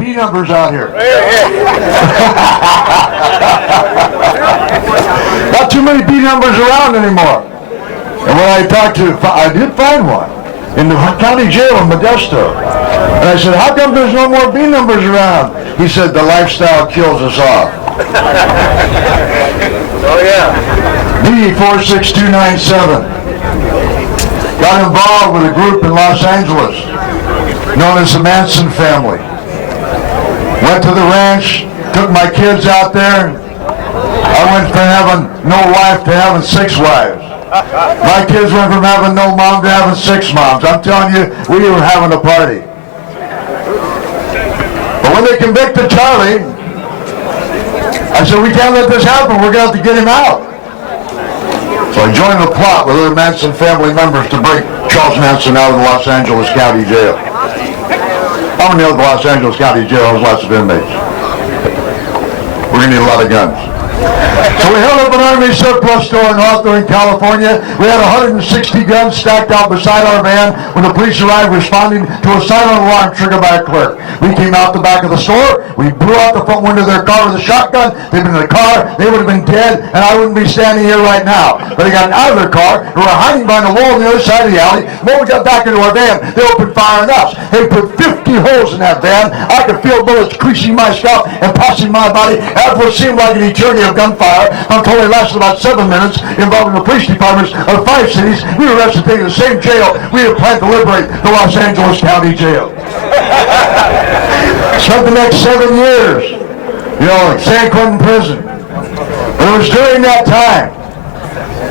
B numbers out here? Not too many B numbers around anymore. And when I talked to, I did find one in the county jail in Modesto. And I said, how come there's no more B numbers around? He said, the lifestyle kills us all. Oh yeah. B46297. Got involved with a group in Los Angeles known as the Manson Family. Went to the ranch, took my kids out there. I went from having no wife to having 6 wives. My kids went from having no mom to having 6 moms. I'm telling you, we were having a party. But when they convicted Charley, I said, we can't let this happen. We're going to have to get him out. So I joined the plot with other Manson family members to break Charles Manson out of the Los Angeles County Jail. How many of the Los Angeles County Jail has lots of inmates? We're going to need a lot of guns. So we held up an Army surplus store in Hawthorne, California. We had 160 guns stacked out beside our van when the police arrived responding to a silent alarm triggered by a clerk. We came out the back of the store. We blew out the front window of their car with a shotgun. They'd been in the car. They would have been dead, and I wouldn't be standing here right now. But they got out of their car and were hiding behind the wall on the other side of the alley. When we got back into our van, they opened fire on us. They put 50 holes in that van. I could feel bullets creasing my scalp and passing my body after what seemed like an eternity of gunfire until they lasted about 7 minutes, involving the police departments of 5 cities. We were arrested in the same jail we had planned to liberate, the Los Angeles County Jail. Spent the next 7 years, in San Quentin prison. But it was during that time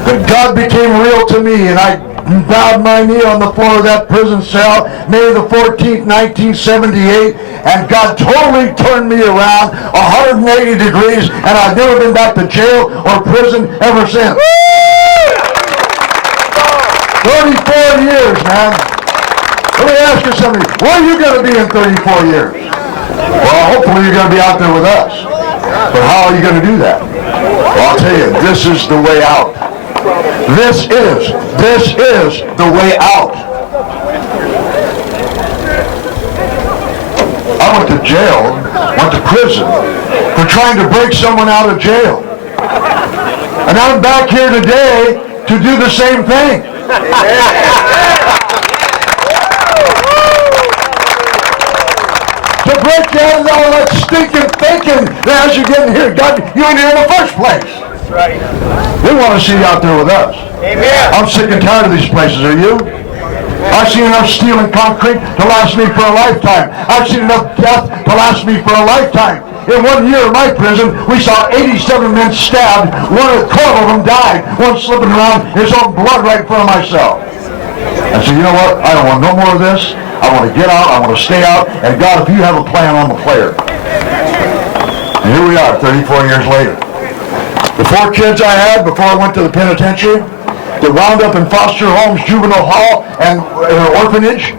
that God became real to me, and I bowed my knee on the floor of that prison cell, May the 14th, 1978, and God totally turned me around 180 degrees, and I've never been back to jail or prison ever since. 34 years, man. Let me ask you something. Where are you going to be in 34 years? Well, hopefully you're going to be out there with us. But how are you going to do that? Well, I'll tell you, this is the way out. This is the way out. I went to jail, went to prison for trying to break someone out of jail. And I'm back here today to do the same thing. To break you out of all that stinking thinking that has you getting here, got you in here in the first place. That's right. We want to see you out there with us. Amen. I'm sick and tired of these places, are you? I've seen enough steel and concrete to last me for a lifetime. I've seen enough death to last me for a lifetime. In 1 year in my prison, we saw 87 men stabbed. 12 of them died. One slipping around his own blood right in front of my cell. I said, you know what? I don't want no more of this. I want to get out. I want to stay out. And God, if you have a plan, I'm a player. And here we are, 34 years later. The 4 kids I had before I went to the penitentiary, that wound up in foster homes, juvenile hall, and orphanage.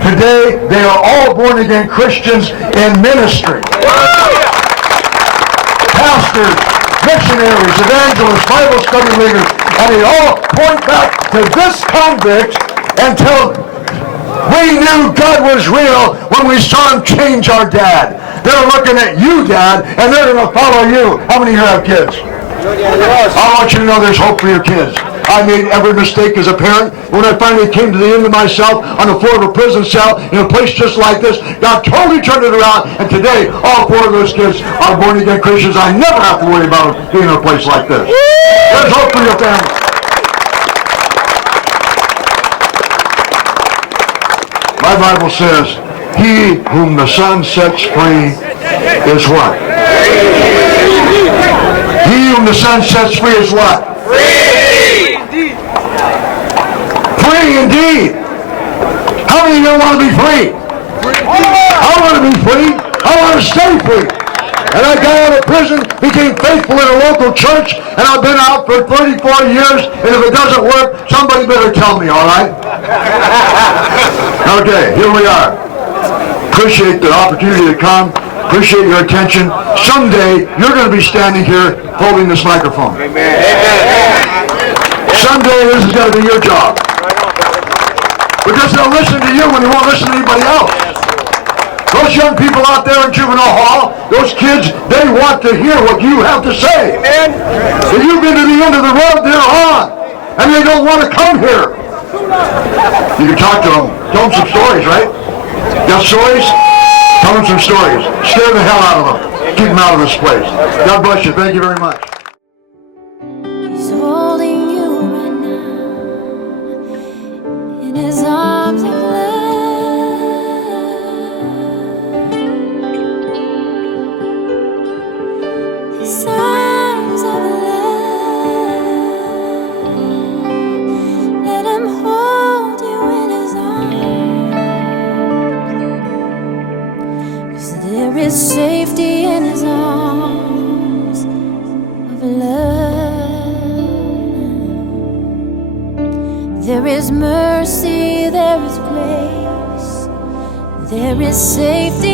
Today, they are all born-again Christians in ministry. Pastors, missionaries, evangelists, Bible study leaders, and they all point back to this convict and tell them, we knew God was real when we saw him change our dad. They're looking at you, Dad, and they're going to follow you. How many here have kids? I want you to know there's hope for your kids. I made every mistake as a parent. When I finally came to the end of myself on the floor of a prison cell in a place just like this, God totally turned it around, and today all 4 of those kids are born-again Christians. I never have to worry about them being in a place like this. There's hope for your family. My Bible says, he whom the Son sets free is what? He whom the Son sets free is what? Free! Free indeed. How many of you want to be free? I want to be free. I want to stay free. And I got out of prison, became faithful in a local church, and I've been out for 34 years, and if it doesn't work, somebody better tell me, all right? Okay, here we are. Appreciate the opportunity to come. Appreciate your attention. Someday, you're going to be standing here holding this microphone. Amen. Amen. Someday, this is going to be your job. Because they'll listen to you when they won't listen to anybody else. Those young people out there in juvenile hall, those kids, they want to hear what you have to say. Amen. If you've been to the end of the road, they're on. And they don't want to come here. You can talk to them. Tell them some stories, right? Got stories? Tell them some stories. Scare the hell out of them. Keep them out of this place. God bless you. Thank you very much. He's holding you right now in his arms of love. His arms of love. Let him hold you in his arms. 'Cause there is safety in his arms of love. There is mercy, there is grace, there is safety